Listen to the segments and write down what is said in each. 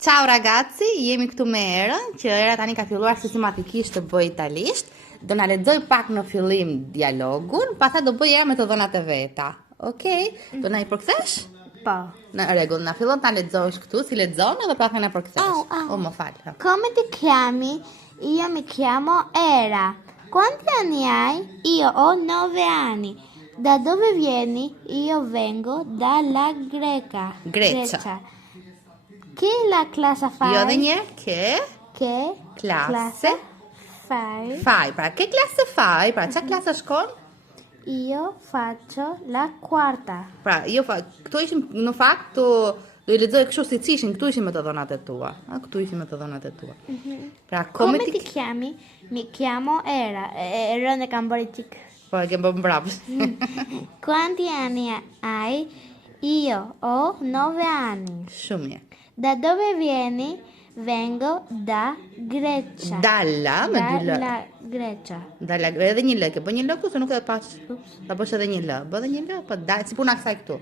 Ciao ragazzi, jemi këtu me Erën, që Era tani ka filluar sistematikisht të bëj italisht. Do na lexoj pak në fillim dialogun, pastaj do bëj Era me të dhënat e veta. Okej? Do na I përkthesh? Po. Në rregull, na fillon ta lexosh këtu, si lexon edhe pastaj na përkthesh. Më fal. Come ti chiami? Io mi chiamo Era. Quanti anni hai? Io ho 9 anni. Da dove vieni? Io vengo dalla Grecia. Che la classe fai? Jo dhe një, Che classe fai? fai. Pra, che classe fai? Pra, çfarë klase shkon? Io faccio la quarta. Pra, këto ishin në fakt do I lexoj kështu siç ishin, këtu ishin me të dhënat e tua. Këtu ishin me të dhënat e tua. Pra, Come ti chiami? Mi chiamo Era. Erën e kam bërë çik. Po, e kem bërë bravo. Quanti anni hai? Io ho 9 anni. Shumë mirë. Da dove vieni? Vengo da Grecia. Dalla, me dy L. Dalla Grecia. Dalla, edhe një L, ke bë një L këtu se nuk e pas. Ta bësh edhe një L. Bë edhe një L, po si puna kësaj këtu.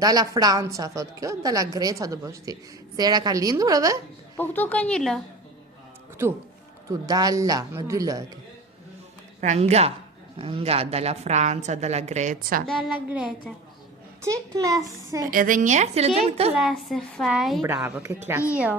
Dalla Franca thot kjo, dalla Grecia do bësh ti. Se Era ka lindur edhe? Po këtu ka një L. Këtu dalla, me dy L. Pra nga dalla Franca, dalla Grecia. Dalla Grecia. Che classe? Edhe një herë, si lexojmë Che këtë? classe fai? Bravo, che classe? Io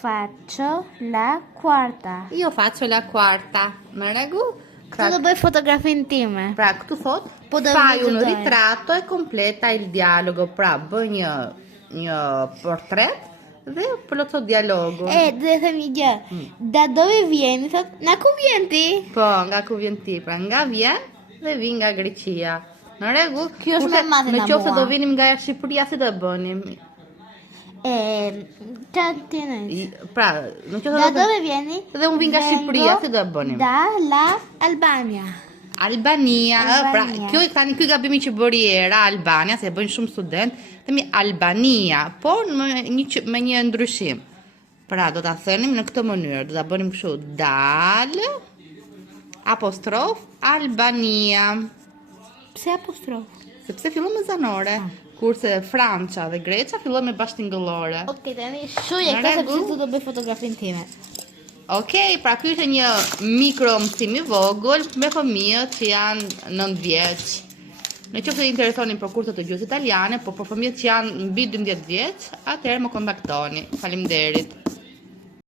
faccio la quarta. Io faccio la quarta. Në rregull? Këtu do bëj fotografin time. Pra, këtu thot, Po do fai un vizitoj. ritratto e completa il dialogo. Pra, bë një portret dhe plotso dialogun. Dhe them një gjë. Da dove vieni? Thot, na ku vjen ti? Po, nga ku vjen ti? Pra, nga vjen dhe vi nga Greqia. Në rregull? Kjo është më e madhe nga Në qoftë se mua. do vinim nga Shqipëria, si do e bënim? Pra, në qoftë Da se dove vieni? dhe unë vi nga Shqipëria, si do e bënim? Dalla Albania. Albania, pra, Albania. ky gabimi që bëri Era, Albania, se e bëjnë shumë student, themi Albania, por me një ndryshim. Pra, do ta thënim në këtë mënyrë, do ta bënim kështu, dal apostrof Albania. Pse apostrof? Sepse fillon me zanore, kurse Franca dhe Grecia fillon me bashkëtingëllore. Okej, tani shuje Në këtë sepse rregull? do të bëj fotografin time. Okej, pra ky ishte një mikro mësim I vogël me fëmijët që janë 9 vjeç. Në qoftë se interesonin për kurset të gjuhës italiane, po për fëmijët që janë mbi 12 vjeç, atëherë më kontaktoni. Faleminderit.